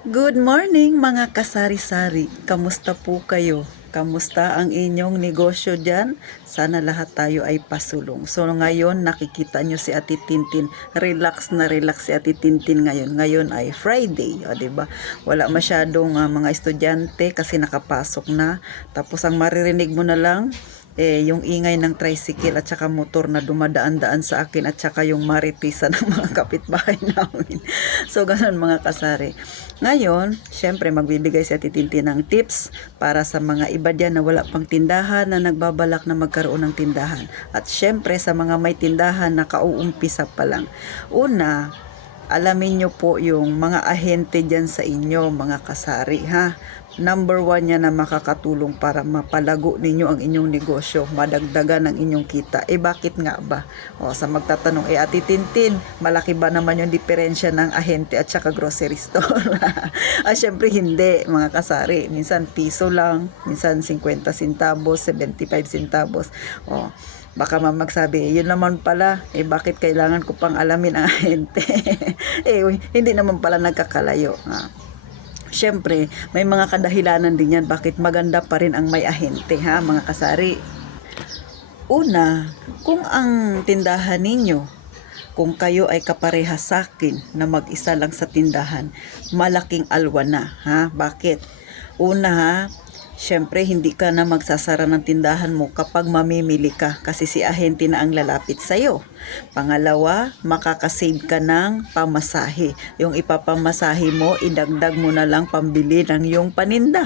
Good morning mga kasari-sari. Kamusta po kayo? Kamusta ang inyong negosyo dyan? Sana lahat tayo ay pasulong. So ngayon nakikita nyo si Ate Tintin. Relax na relax si Ate Tintin ngayon. Ngayon ay Friday. O, diba? Wala masyadong mga estudyante kasi nakapasok na. Tapos ang maririnig mo na lang yung ingay ng tricycle at saka motor na dumadaan-daan sa akin at saka yung maripisa ng mga kapitbahay namin. So, ganun mga kasari. Ngayon, syempre magbibigay si Ate Tintin ng tips para sa mga iba dyan na wala pang tindahan na nagbabalak na magkaroon ng tindahan. At syempre sa mga may tindahan na kauumpisa pa lang. Una, alamin nyo po yung mga ahente dyan sa inyo, mga kasari, ha? Number 1 yan na makakatulong para mapalago ninyo ang inyong negosyo, madagdagan ang inyong kita. Bakit nga ba? Sa magtatanong, Ate Tintin, malaki ba naman yung diferensya ng ahente at saka grocery store? Syempre hindi, mga kasari. Minsan piso lang, minsan 50 centavos, 75 centavos. Baka magsabi, yun naman pala, bakit kailangan ko pang alamin ang ahente? Hindi naman pala nagkakalayo. Siyempre, may mga kadahilanan din yan bakit maganda pa rin ang may ahente, ha, mga kasari. Una, kung ang tindahan ninyo, kung kayo ay kaparehas sa akin na mag-isa lang sa tindahan, malaking alwa na, ha? Bakit? Una, ha, syempre hindi ka na magsasara ng tindahan mo kapag mamimili ka kasi si ahente na ang lalapit sa'yo. Pangalawa, makakasave ka ng pamasahe. Yung ipapamasahe mo, idagdag mo na lang pambili ng iyong paninda.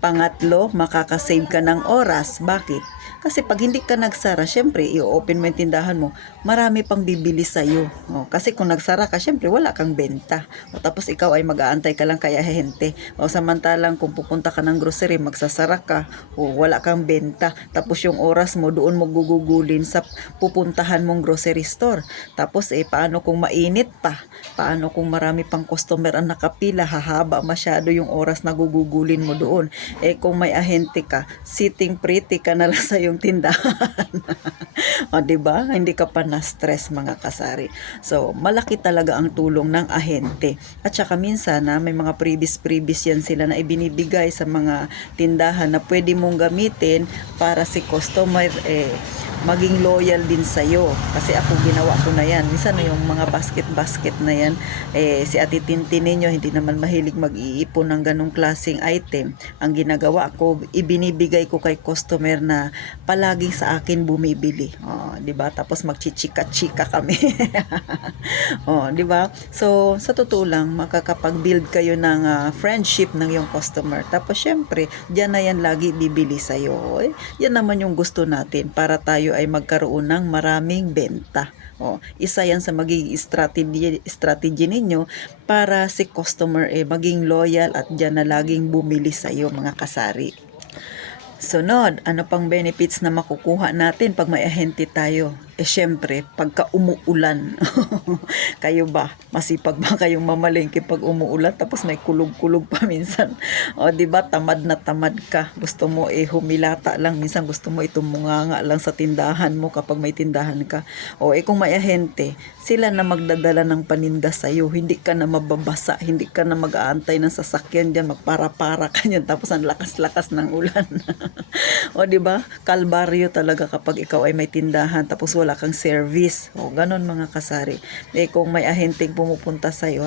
Pangatlo, makakasave ka ng oras. Bakit? Kasi pag hindi ka nagsara, syempre, i-open mo yung tindahan mo, marami pang bibili sa'yo. Kasi kung nagsara ka, syempre, wala kang benta. Tapos ikaw ay mag-aantay ka lang kay ahente. Samantalang kung pupunta ka ng grocery, magsasara ka, wala kang benta. Tapos yung oras mo, doon mo gugugulin sa pupuntahan mong grocery store. Tapos, paano kung mainit pa? Paano kung marami pang customer ang nakapila? Hahaba masyado yung oras na gugugulin mo doon. Kung may ahente ka, sitting pretty ka na lang sa yung tindahan. Diba? Hindi ka pa na-stress, mga kasari. So, malaki talaga ang tulong ng ahente. At saka minsan, may mga previous yan sila na ibinibigay sa mga tindahan na pwede mong gamitin para si customer maging loyal din sa'yo. Kasi ako ginawa ko na yan. Minsan yung mga basket na yan, si Ate Tintin ninyo, hindi naman mahilig mag-iipon ng ganong klaseng item. Ang ginagawa ko, ibinibigay ko kay customer na palaging sa akin bumibili. Diba? Tapos magchichika-chika kami. Diba? So, sa totoo lang, makakapag-build kayo ng friendship ng yung customer. Tapos, syempre, dyan na yan lagi bibili sa'yo. Yan naman yung gusto natin para tayo ay magkaroon ng maraming benta. Isa yan sa magiging strategy ninyo para si customer maging loyal at dyan na laging bumili sa'yo, mga kasari. Sunod, ano pang benefits na makukuha natin pag may ahente tayo? Syempre, pagka umuulan. Kayo ba? Masipag ba kayong mamalengke pag umuulan tapos may kulog-kulog pa minsan? Diba? Tamad na tamad ka. Gusto mo humilata lang. Minsan gusto mo itumunganga lang sa tindahan mo kapag may tindahan ka. Kung may ahente, sila na magdadala ng paninda sa'yo. Hindi ka na mababasa. Hindi ka na mag-aantay ng sasakyan dyan. Magpara-para ka dyan. Tapos ang lakas-lakas ng ulan. Diba? Kalbaryo talaga kapag ikaw ay may tindahan tapos wala kang service. Ganon, mga kasari. Kung may ahenteng pumupunta sa'yo,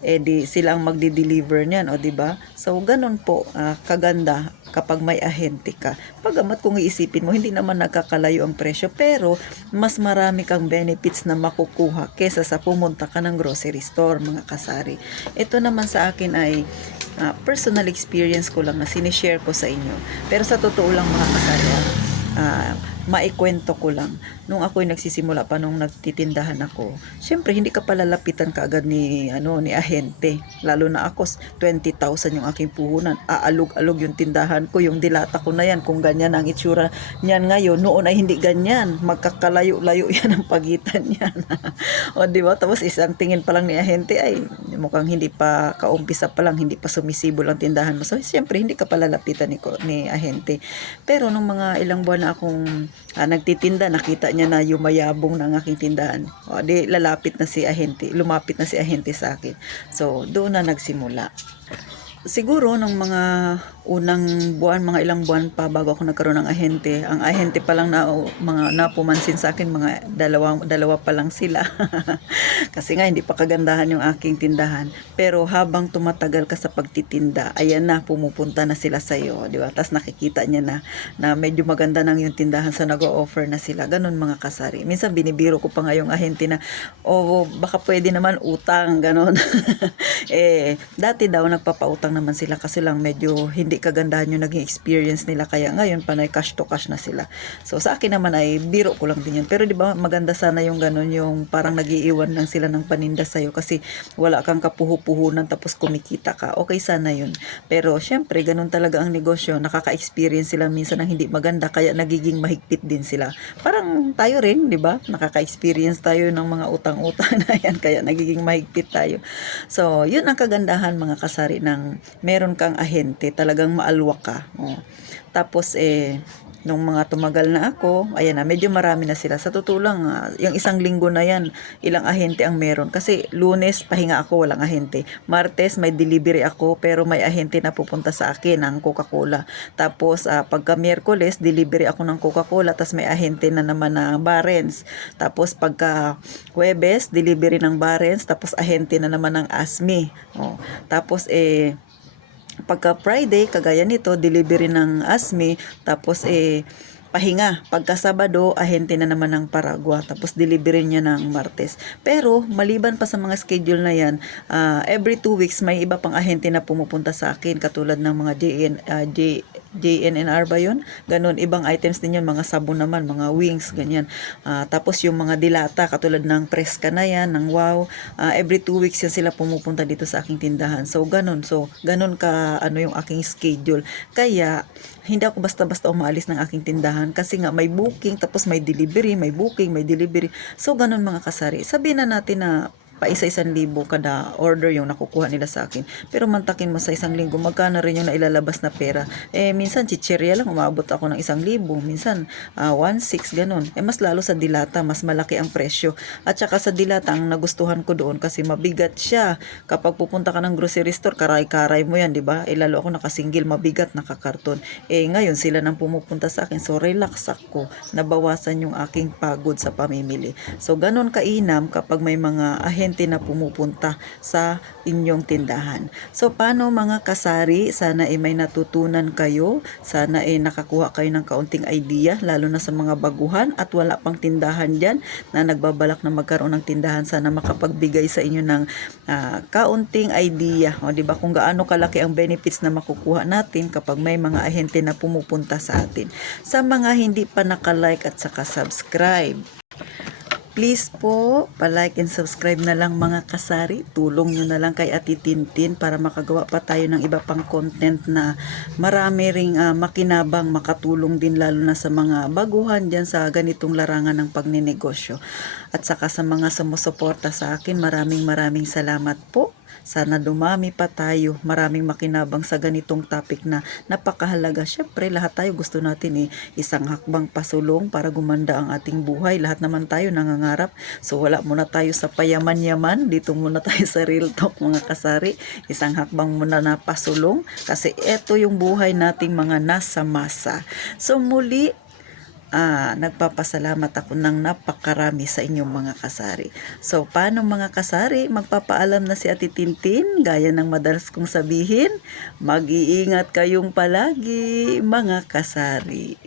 di sila ang magdi-deliver niyan. Diba? So, ganon po, kaganda kapag may ahente ka. Pagamat kung iisipin mo, hindi naman nagkakalayo ang presyo, pero mas marami kang benefits na makukuha kesa sa pumunta ka ng grocery store, mga kasari. Ito naman sa akin ay personal experience ko lang na sinishare ko sa inyo. Pero sa totoo lang, mga kasari, maikwento ko lang. Nung ako'y nagsisimula pa, nung nagtitindahan ako, syempre hindi ka palalapitan kaagad ni ahente. Lalo na ako, 20,000 yung aking puhunan. Aalog-alog yung tindahan ko, yung dilata ko na yan. Kung ganyan ang itsura niyan ngayon, noon ay hindi ganyan. Magkakalayo-layo yan ang pagitan yan. Diba? Tapos isang tingin pa lang ni ahente, ay mukhang hindi pa kaumpisa pa lang, hindi pa sumisibol ang tindahan mo. So, syempre hindi ka palalapitan ni ahente. Pero nung mga ilang buwan na akong nagtitinda, nakita niya na yumayabong ng aking tindahan. O, di lalapit na si ahente, lumapit na si ahente sa akin. So, doon na nagsimula. Siguro nung mga unang buwan, mga ilang buwan pa bago ako nagkaroon ng ahente, ang ahente pa lang na mga napumansin sa akin, mga dalawa pa lang sila. Kasi nga hindi pa kagandahan yung aking tindahan. Pero habang tumatagal ka sa pagtitinda, ayan na, pumupunta na sila sa iyo, di ba? Tapos nakikita niya na medyo maganda nang yung tindahan, so nag-o-offer na sila. Ganun mga kasari. Minsan binibiro ko pa nga yung ahente na, baka pwede naman utang, ganun. Dati daw nagpapautang naman sila kasi lang medyo hindi kagandahan yung naging experience nila, kaya ngayon panay cash to cash na sila. So sa akin naman ay biro ko lang din yun. Pero di ba maganda sana yung ganun, yung parang nagiiwan lang sila ng paninda sa'yo kasi wala kang kapuhu-puhunan tapos kumikita ka. Okay sana yun. Pero syempre ganun talaga ang negosyo. Nakaka-experience sila minsan ng hindi maganda kaya nagiging mahigpit din sila. Parang tayo rin, di ba? Nakaka-experience tayo ng mga utang-utang na yan kaya nagiging mahigpit tayo. So yun ang kagandahan mga kasari ng meron kang ahente, talagang maalwa ka. Tapos nung mga tumagal na ako, ayan na, medyo marami na sila. Sa totoo lang, yung isang linggo na yan, ilang ahente ang meron. Kasi Lunes, pahinga ako, walang ahente. Martes, may delivery ako, pero may ahente na pupunta sa akin, ng Coca-Cola. Tapos, pagka Miyerkules, delivery ako ng Coca-Cola, tapos may ahente na naman na Barens. Tapos, pagka Huwebes, delivery ng Barens, tapos ahente na naman ng Asmi. Tapos, pagka Friday, kagaya nito, delivery ng Asmi, tapos pahinga. Pagka Sabado, ahente na naman ng Paragua, tapos delivery niya ng Martes. Pero, maliban pa sa mga schedule na yan, every 2 weeks, may iba pang ahente na pumupunta sa akin, katulad ng mga JNNR ba yun? Ganun, ibang items din yun, mga sabon naman, mga wings, ganyan. Tapos yung mga dilata, katulad ng Preska na yan, ng Wow, every 2 weeks yan sila pumupunta dito sa aking tindahan. So, ganun. So, ganun ka, yung aking schedule. Kaya, hindi ako basta-basta umaalis ng aking tindahan kasi nga may booking, tapos may delivery, may booking, may delivery. So, ganun mga kasari. Sabihin na natin na pa isa-1,000 kada order yung nakukuha nila sa akin. Pero mantakin mo sa 1 linggo, magkano rin yung nailalabas na pera. Minsan chichirya lang, umabot ako ng 1,000. Minsan 1,600, ganun. Mas lalo sa dilata, mas malaki ang presyo. At saka sa dilata, ang nagustuhan ko doon kasi mabigat siya. Kapag pupunta ka ng grocery store, karay-karay mo yan, di ba? Lalo ako nakasinggil, mabigat, nakakarton. Ngayon sila nang pumupunta sa akin. So relax ako, nabawasan yung aking pagod sa pamimili. So ganun kainam kapag may mga ahente na pumupunta sa inyong tindahan. So paano mga kasari, sana may natutunan kayo, sana nakakuha kayo ng kaunting idea, lalo na sa mga baguhan at wala pang tindahan dyan na nagbabalak na magkaroon ng tindahan, sana makapagbigay sa inyo ng kaunting idea, o diba, kung gaano kalaki ang benefits na makukuha natin kapag may mga ahente na pumupunta sa atin. Sa mga hindi pa naka-like at saka subscribe, please po, pa-like and subscribe na lang mga kasari. Tulong nyo na lang kay Ate Tintin para makagawa pa tayo ng iba pang content na marami ring makinabang, makatulong din lalo na sa mga baguhan dyan sa ganitong larangan ng pagninegosyo. At saka sa mga sumusuporta sa akin, maraming salamat po. Sana dumami pa tayo, maraming makinabang sa ganitong topic na napakahalaga. Syempre, lahat tayo gusto natin isang hakbang pasulong para gumanda ang ating buhay. Lahat naman tayo nangangarap. So wala muna tayo sa payaman-yaman, dito muna tayo sa real talk mga kasari. Isang hakbang muna na pasulong kasi eto yung buhay nating mga nasa masa. So muli, nagpapasalamat ako ng napakarami sa inyong mga kasari. So, paano mga kasari? Magpapaalam na si Ate Tintin, gaya ng madalas kong sabihin, mag-iingat kayong palagi, mga kasari.